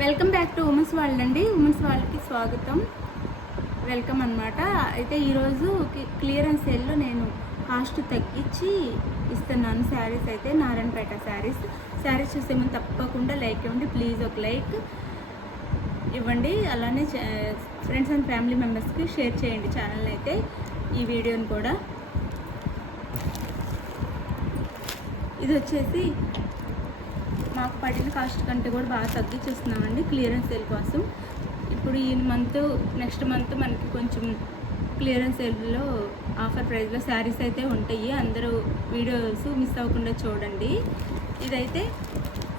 Welcome back to women's world అండి. Women's వరల్డ్కి స్వాగతం, welcome అనమాట. అయితే ఈరోజు క్లియరెన్స్ సేల్లో నేను కాస్ట్ తగ్గించి ఇస్తున్నాను శారీస్. అయితే నారాయణపేట శారీస్ చూసే ముందు తప్పకుండా లైక్ ఇవ్వండి ప్లీజ్. ఒక లైక్ ఇవ్వండి, అలానే ఫ్రెండ్స్ అండ్ ఫ్యామిలీ మెంబర్స్కి షేర్ చేయండి ఛానల్ అయితే, ఈ వీడియోని కూడా. ఇది వచ్చేసి మాకు పడిన కాస్ట్ కంటే కూడా బాగా తగ్గించేస్తున్నామండి క్లియరెన్స్ సేల్ కోసం. ఇప్పుడు ఈ మంత్ నెక్స్ట్ మంత్ మనకి కొంచెం క్లియరెన్స్ సేల్లో ఆఫర్ ప్రైస్లో శారీస్ అయితే ఉంటాయి. అందరూ వీడియోస్ మిస్ అవ్వకుండా చూడండి. ఇదైతే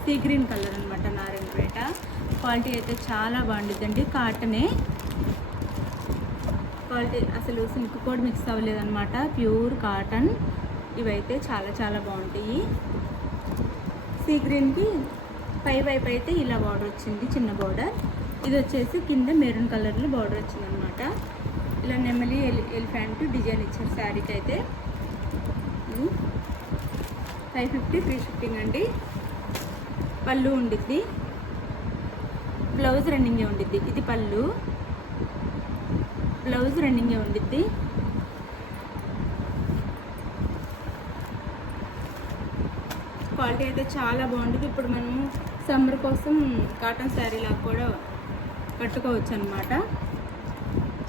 సీ గ్రీన్ కలర్ అనమాట, నారాయణపేట. క్వాలిటీ అయితే చాలా బాగుంటుందండి, కాటనే. క్వాలిటీ అసలు సిల్క్ కూడా మిక్స్ అవ్వలేదన్నమాట, ప్యూర్ కాటన్. ఇవైతే చాలా చాలా బాగుంటాయి. సీ గ్రీన్కి పై వైపు అయితే ఇలా బార్డర్ వచ్చింది, చిన్న బార్డర్. ఇది వచ్చేసి కింద మెరూన్ కలర్లో బార్డర్ వచ్చింది అనమాట. ఇలా నెమలి ఎలిఫెంట్ డిజైన్ ఇచ్చారు శారీకి అయితే. 550 ఫ్రీ షిప్పింగ్ అండి. పళ్ళు ఉండిద్ది, బ్లౌజ్ రన్నింగే ఉండిద్ది. ఇది పళ్ళు, బ్లౌజ్ రన్నింగే ఉండిద్ది. క్వాలిటీ అయితే చాలా బాగుంటుంది. ఇప్పుడు మనము సమ్మర్ కోసం కాటన్ శారీలా కూడా కట్టుకోవచ్చు అనమాట.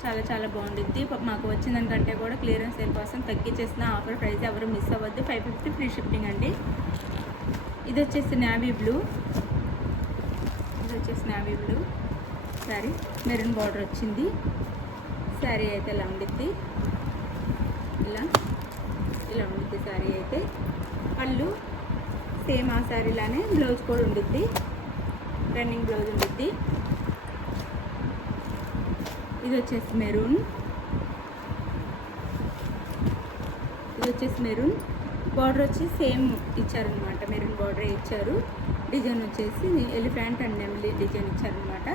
చాలా చాలా బాగుంటుంది. మాకు వచ్చిన దానికంటే కూడా క్లియరెన్స్ సేల్ కోసం తగ్గించేసిన ఆఫర్ ప్రైస్, ఎవరు మిస్ అవ్వద్దు. 550 ఫ్రీ షిప్పింగ్ అండి. ఇది వచ్చేసి navy blue, sari maroon border వచ్చింది. శారీ అయితే ఇలా ఉండిద్ది, ఇలా ఉండిద్ది శారీ అయితే. పళ్ళు సేమ్ ఆ శారీలానే, బ్లౌజ్ కూడా ఉండిద్ది, రన్నింగ్ బ్లౌజ్ ఉండిద్ది. ఇది వచ్చేసి మెరూన్, బార్డర్ వచ్చి సేమ్ ఇచ్చారనమాట, మెరూన్ బార్డర్ ఇచ్చారు. డిజైన్ వచ్చేసి ఎలిఫెంట్ అండ్ నెమలి డిజైన్ ఇచ్చారనమాట.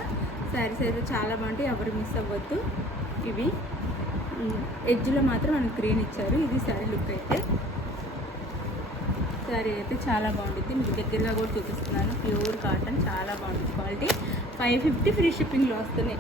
శారీస్ అయితే చాలా బాగుంటాయి, ఎవరు మిస్ అవ్వద్దు. ఇవి ఎడ్జ్లో మాత్రం మనకు గ్రీన్ ఇచ్చారు. ఇది శారీ లుక్ అయితే. శారీ అయితే చాలా బాగుంటుంది, మీకు దగ్గరగా కూడా చూపిస్తున్నాను. ప్యూర్ కాటన్, చాలా బాగుంటుంది క్వాలిటీ. 550 ఫ్రీ షిప్పింగ్లో వస్తున్నాయి.